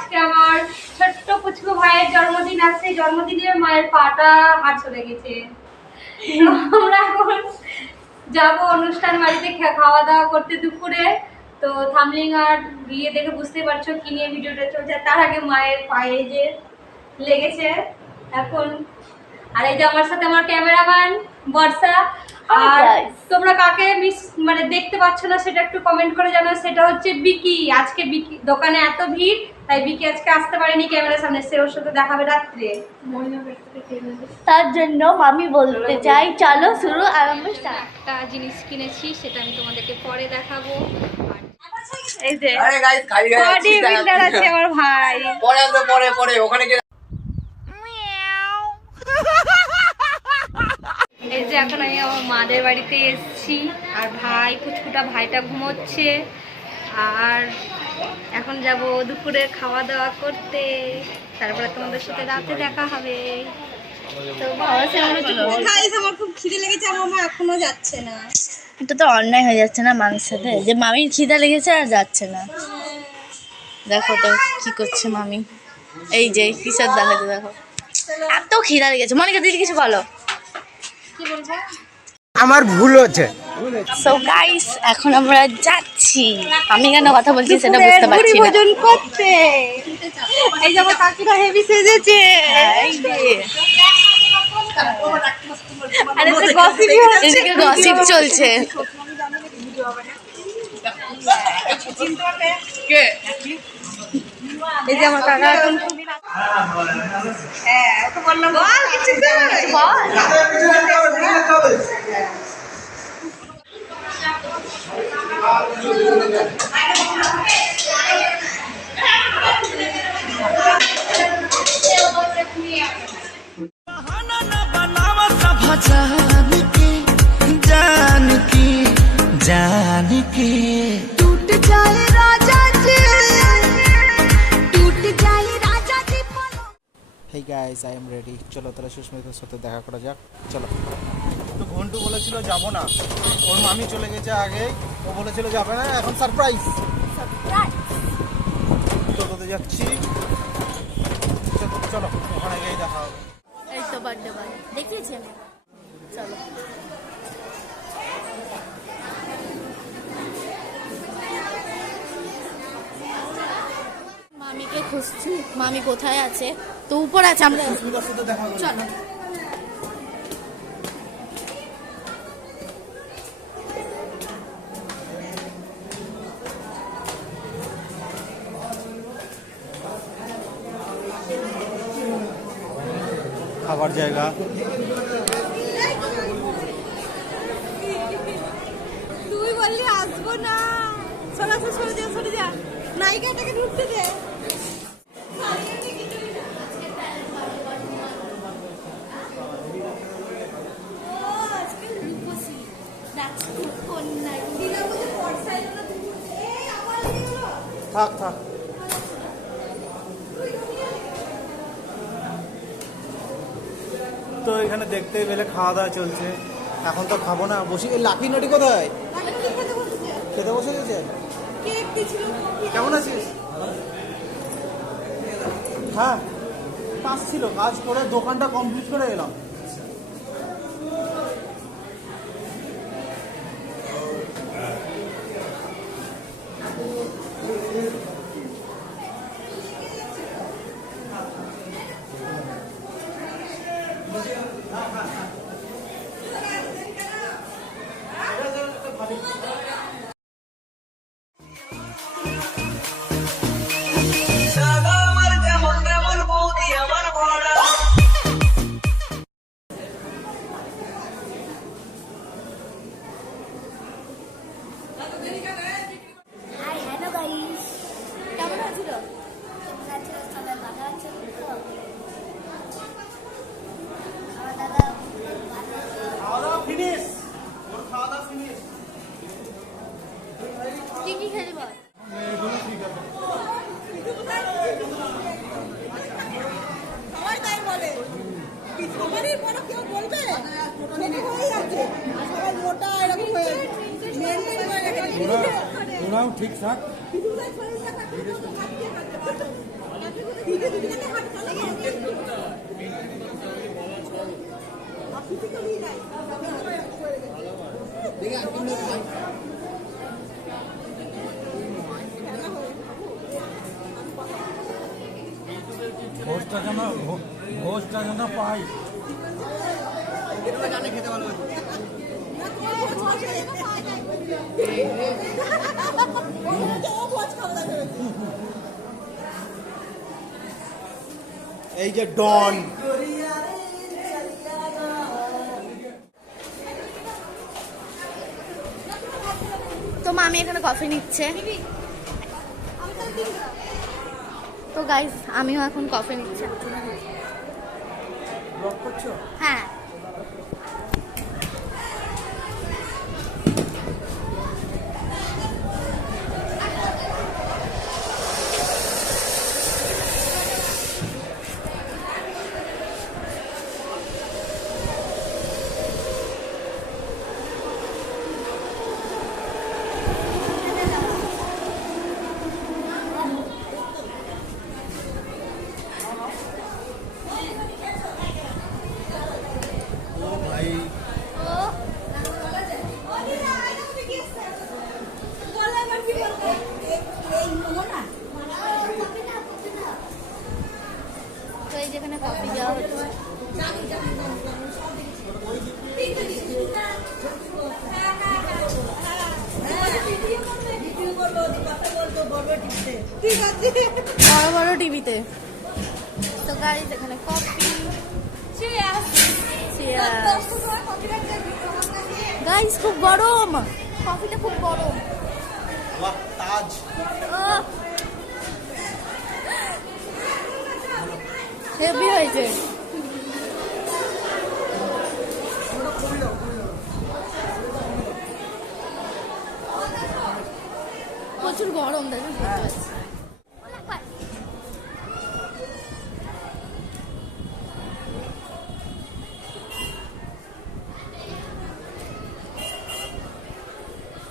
আজকে আমার ছোট্ট পুচকু ভাইয়ের জন্মদিন আছে। জন্মদিনের মায়ের পাটা হাত চলে গেছে। আমরা এখন যাবো অনুষ্ঠান বাড়িতে খাওয়া দাওয়া করতে দুপুরে। তো থামলিং আর গিয়ে দেখে বুঝতে পারছো কি নিয়ে ভিডিওটা চলছে। তার আগে মায়ের পায়ে যে লেগেছে এখন। আর এই যে আমার সাথে আমার ক্যামেরাম্যান বর্ষা। আর তোমরা কাকে মিস মানে দেখতে পাচ্ছ না সেটা একটু কমেন্ট করে জানাও। সেটা হচ্ছে বিকি। আজকে বিকি দোকানে এত ভিড়, তাই বিকি আজকে আসতে পারেনি ক্যামেরার সামনে। সে ওর সাথে দেখাবে রাত্রে। তার জন্য আমি বলতে চাই চলো শুরু আরম্ভ স্টার্ট। একটা জিনিস কিনেছি, সেটা আমি তোমাদেরকে পরে দেখাবো। এই যে আরে গাইস খালি বডি বিল্ডার আছে আমার ভাই। পরে আসবে, পরে ওখানে গিয়ে এই যে এখন আমি আমার মাদের বাড়িতে এসেছি। আর ভাই পুচকুটা ভাইটা ঘুমোচ্ছে। আর এখন যাব দুপুরে খাওয়া দাওয়া করতে। তারপরে তোমাদের সাথে রাতে দেখা হবে। তো বাবা সে মনে হচ্ছে গাইস আমার খুব খিদে লেগেছে। আমার মা এখনো যাচ্ছে না। এটা তো অন্যায় হয়ে যাচ্ছে না মামির সাথে, যে মামির খিদা লেগেছে আর যাচ্ছে না। দেখো তো কি করছে মামি। এই যে কিসের দেখাচ্ছে দেখো, এত খিদা লেগেছে। মনিকা দিদি কিছু বলো। কি বলবো? আমার ভুল হচ্ছে। সো গাইস এখন আমরা যাচ্ছি। আমি কেন কথা বলছি সেটা বুঝতে পারছি না। ভোজন করতে এই যে আমার কাকিরা হেভি সেজেছে। এই যে আর একটা গসিপই হচ্ছে। এদিকে গসিপ চলছে। এই যে আমার কাকা এখন খুবই হ্যাঁ ওকে বললাম বল কিছু বল। टूट जाए राजा जी, टूट जाए राजा जी। Hey guys I am ready. চলো তাহলে সুস্মিতার সাথে দেখা করা যাক। চলো। তো ঘন্টু বলেছিল যাব না, ওর মামি চলে গেছে আগে। ও বলেছিল যাবে না, এখন সারপ্রাইজ। টোটোতে যাচ্ছি। চলো ওখানে গিয়ে দেখা হবে। এই তো বার্থডে বয় দেখিয়েছি আমি। চলো মামিকে খুঁজছি, মামি কোথায় আছে? তো উপর আছে, আমরা সুস্মিতার সাথে দেখা করব। চলো। খাবার জায়গা। তুই বললি আসবো না। সরে যা নায়িকাটাকে ঢুকতে দে। থাক তো এখানে দেখতে পেলে খাওয়া দাওয়া চলছে। এখন তো খাবো না, বসি। এই লাকি নটি কোথায়? খেতে বসে গেছে। কেমন আছিস? হ্যাঁ কাজ ছিল, কাজ করে দোকানটা কমপ্লিট করে এলাম। কি কি খেলি বল। ওরাও ঠিকঠাক। ভোজটা যেন পাই। এই যে ডন তো মামি এখানে কফি নিচ্ছে। তো গাইস আমিও এখন কফি নিচ্ছি। হ্যাঁ তো এই যেখানে কফি দেওয়া হচ্ছে। বড় বড় টিভিতে। তো গাইস এখানে কফি। গাইস খুব গরম, কফিটা খুব গরম। তাজ হেভি হয়েছে। প্রচুর গরম দেখুন।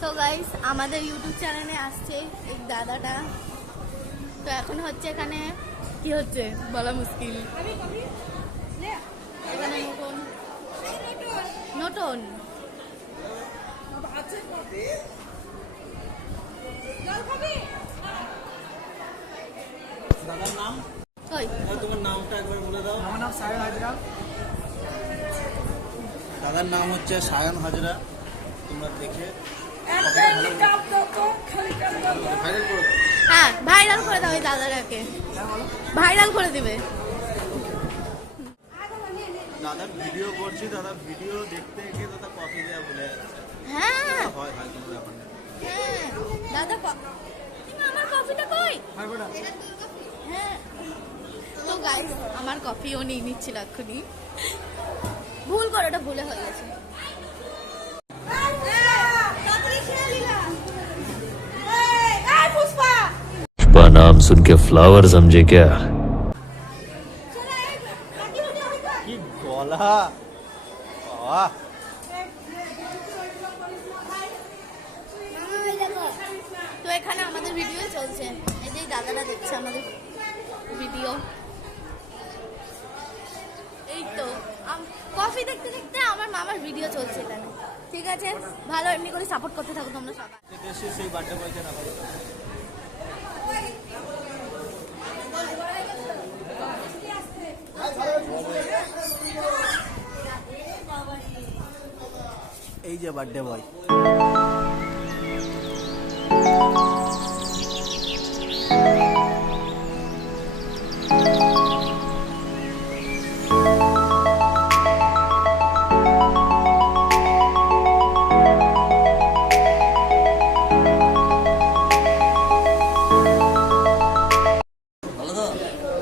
সো গাইস আমাদের ইউটিউব চ্যানেলে আসছে এই দাদাটা। তো এখন হচ্ছে এখানে কি হচ্ছে বলা মুশকিল। এখানে নতুন নতুন দাদার নাম, কই তোমার নামটা একবার বলে দাও। আমার নাম সায়ন হাজরা। দাদার নাম হচ্ছে সায়ন হাজরা। তোমরা দেখে হ্যাঁ ভাইরাল করে দাও এই দাদাটাকে, ভাইরাল করে দিবে। দাদার ভিডিও করছি, দাদা ভিডিও দেখতে গিয়ে দাদা কফি দেওয়া ভুলে যাচ্ছে। হ্যাঁ হয় হয় কোনো ব্যাপার নেই। হ্যাঁ দাদা আমার কফিটা কই? হ্যাঁ তো গাইস আমার কফিও নিয়ে নিচ্ছিল এক্ষুনি। ভুল করে ওটা ভুলে হয়ে গেছে। नाम सुन के फ्लावर समझे क्या? কি গলা বাহ! তো এখানে আমাদের ভিডিও চলছে। এই যে দাদারা দেখছে আমাদের ভিডিও। এই তো কফি দেখতে দেখতে আমার মামার ভিডিও চলছে এখানে। ঠিক আছে ভালো, এমনি করে সাপোর্ট করতে থাকো তোমরা সবাই। সেই বার্থডে বয়কে না এই যে বার্থডে বয়।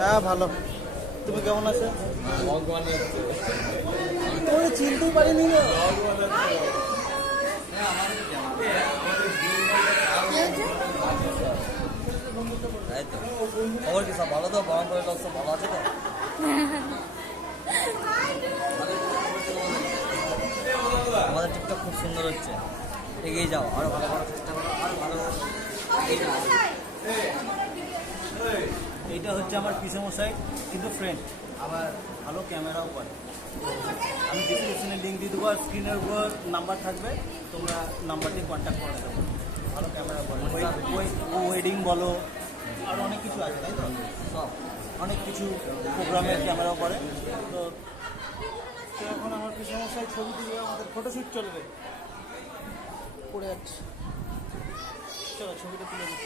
হ্যাঁ ভালো, তুমি কেমন আছো? তোমরা চিনতেই পারিনি না। খবর কি সব ভালো তো? বাবা করে সব ভালো আছে তো? আমাদের টিকটক খুব সুন্দর হচ্ছে, এগিয়ে যাও, আরো ভালো করার চেষ্টা করো, আরো ভালো এগিয়ে যাও। এইটা হচ্ছে আমার পিসেমশাই, কিন্তু ফ্রেন্ড, আবার ভালো ক্যামেরাও করে। আমি ডিসক্রিপশনে লিঙ্ক দিয়ে দেবো, আর স্ক্রিনের উপর নাম্বার থাকবে, তোমরা নাম্বারটি কন্ট্যাক্ট করে দেবো। ভালো ক্যামেরা করে, ওয়েডিং বলো, আর অনেক কিছু আছে, তাই তো? সব অনেক কিছু প্রোগ্রামের ক্যামেরাও করে। তো এখন আমার পিসেমশাই ছবি তুলবে, আমাদের ফটোশ্যুট চলবে, করে যাচ্ছে। চলো ছবিটা তুলে দিই।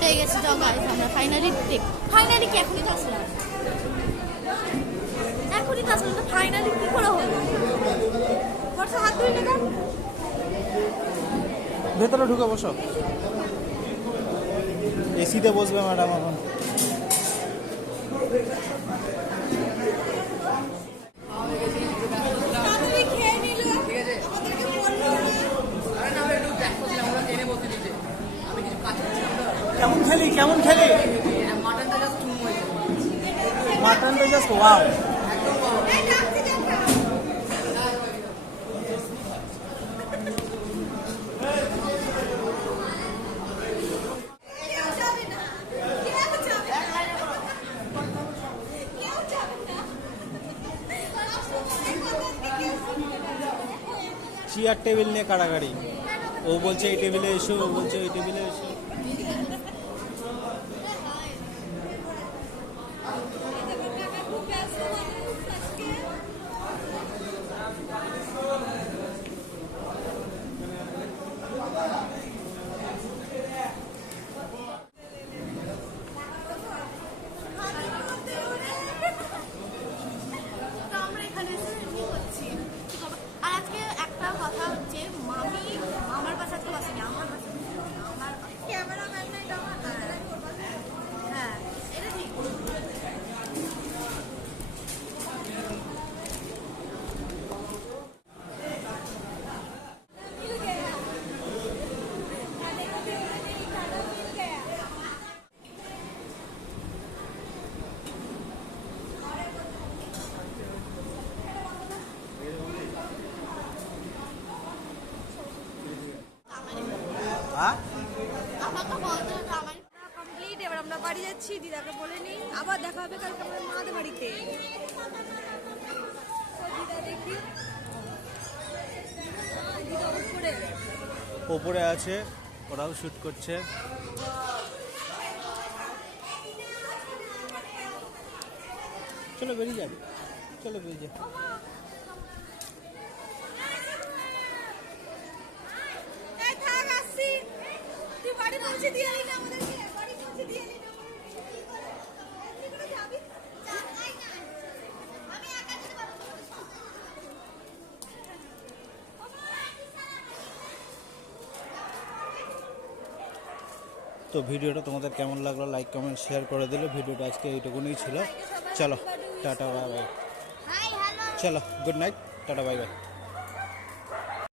পেয়ে গেছি তো গাইস, আমরা ফাইনালি কি এখনই তো আসলাম, ফাইনালি কি করে হলো? বর্ষা হাত ধুই না, ভেতরে ঢুকে বসো, এসিতে বসবে ম্যাডাম এখন। কেমন খেলি মাটনটা জাস্ট ওয়াও। চেয়ার টেবিল নিয়ে কাড়াকাড়ি, ও বলছে এই টেবিলে এসো, ও বলছে ওই টেবিলে এসো। কমপ্লিট, এবার আমরা বাড়ি যাচ্ছি। দিদাকে বলে নিই, আবার দেখা হবে কালকে আমাদের মাদের বাড়িতে। দিদা দেখি, দিদা ওপরে আছে, ওরাও শুট করছে। চলো বেরিয়ে যাবে, চলো বেরিয়ে যাবে। তুই বাড়ি পৌঁছে দিয়ে এলি না আমাদেরকে, বাড়ি পৌঁছে দিয়ে এলি না। তো ভিডিওটা তোমাদের কেমন লাগলো লাইক কমেন্ট শেয়ার করে দিলে। ভিডিওটা আজকে এইটুকুনই ছিল। চলো টাটা বাই বাই। চলো good night, tata bye bye.